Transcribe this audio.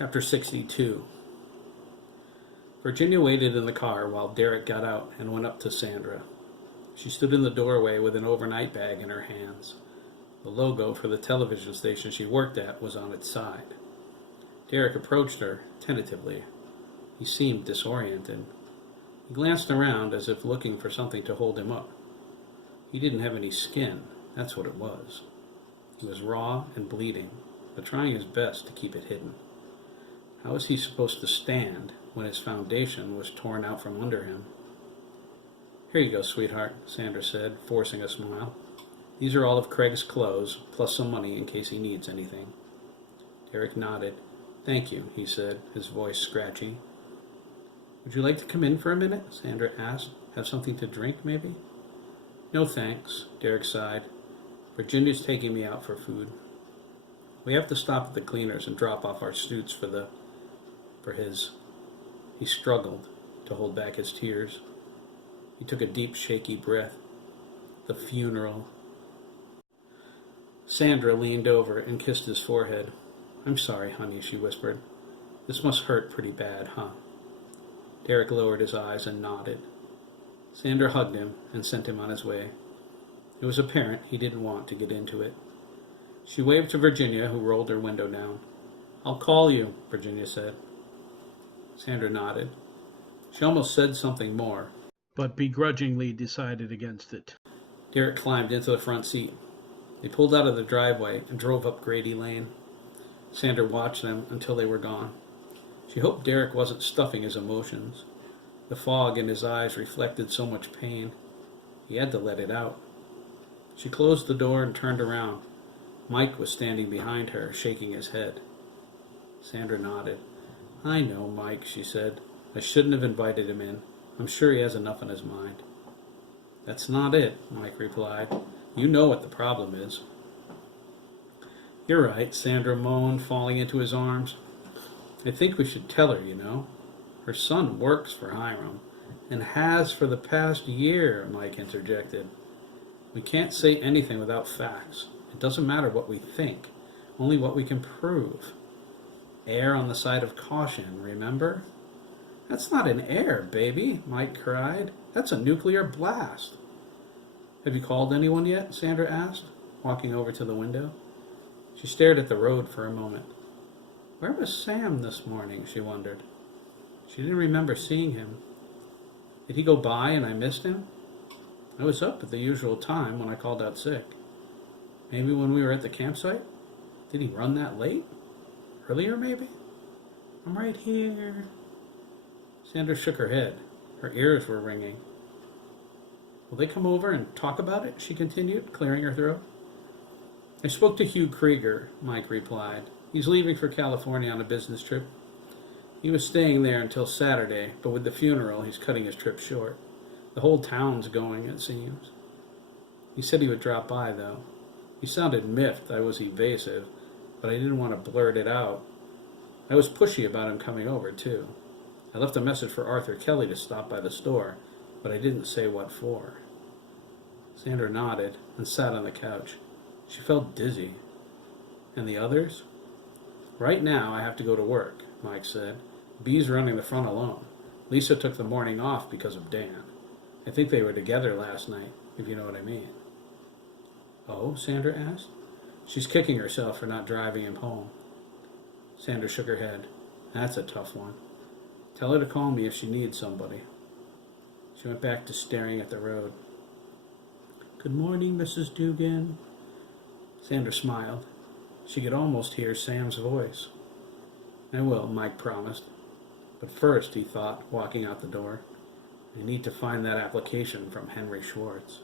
Chapter 62. Virginia waited in the car while Derek got out and went up to Sandra. She stood in the doorway with an overnight bag in her hands. The logo for the television station she worked at was on its side. Derek approached her tentatively. He seemed disoriented. He glanced around as if looking for something to hold him up. He didn't have any skin, that's what it was. He was raw and bleeding, but trying his best to keep it hidden. How was he supposed to stand when his foundation was torn out from under him? "Here you go, sweetheart," Sandra said, forcing a smile. "These are all of Craig's clothes, plus some money in case he needs anything." Derek nodded. "Thank you," he said, his voice scratchy. "Would you like to come in for a minute?" Sandra asked. "Have something to drink, maybe?" "No, thanks," Derek sighed. "Virginia's taking me out for food. We have to stop at the cleaners and drop off our suits for his..." He struggled to hold back his tears. He took a deep, shaky breath. "The funeral." Sandra leaned over and kissed his forehead. "I'm sorry, honey," she whispered. "This must hurt pretty bad, huh?" Derek lowered his eyes and nodded. Sandra hugged him and sent him on his way. It was apparent he didn't want to get into it. She waved to Virginia, who rolled her window down. "I'll call you," Virginia said. Sandra nodded. She almost said something more, but begrudgingly decided against it. Derek climbed into the front seat. They pulled out of the driveway and drove up Grady Lane. Sandra watched them until they were gone. She hoped Derek wasn't stuffing his emotions. The fog in his eyes reflected so much pain. He had to let it out. She closed the door and turned around. Mike was standing behind her, shaking his head. Sandra nodded. "I know, Mike," she said. "I shouldn't have invited him in. I'm sure he has enough on his mind." "That's not it," Mike replied. "You know what the problem is." "You're right," Sandra moaned, falling into his arms. "I think we should tell her, you know. Her son works for Hiram, and has for the past year," Mike interjected. "We can't say anything without facts. It doesn't matter what we think, only what we can prove. Err on the side of caution, remember?" "That's not an error, baby," Mike cried. "That's a nuclear blast." "Have you called anyone yet?" Sandra asked, walking over to the window. She stared at the road for a moment. Where was Sam this morning, she wondered. She didn't remember seeing him. Did he go by and I missed him? I was up at the usual time when I called out sick. Maybe when we were at the campsite? Did he run that late? Earlier, maybe? "I'm right here." Sandra shook her head. Her ears were ringing. "Will they come over and talk about it?" she continued, clearing her throat. "I spoke to Hugh Krieger," Mike replied. "He's leaving for California on a business trip. He was staying there until Saturday, but with the funeral, he's cutting his trip short. The whole town's going, it seems. He said he would drop by, though. He sounded miffed I was evasive, but I didn't want to blurt it out. I was pushy about him coming over, too. I left a message for Arthur Kelly to stop by the store, but I didn't say what for." Sandra nodded and sat on the couch. She felt dizzy. "And the others?" "Right now I have to go to work," Mike said. "Bee's running the front alone. Lisa took the morning off because of Dan. I think they were together last night, if you know what I mean." "Oh?" Sandra asked. "She's kicking herself for not driving him home." Sandra shook her head. "That's a tough one. Tell her to call me if she needs somebody." She went back to staring at the road. "Good morning, Mrs. Dougan." Sandra smiled. She could almost hear Sam's voice. "I will," Mike promised. "But first," he thought, walking out the door, "I need to find that application from Henry Schwartz."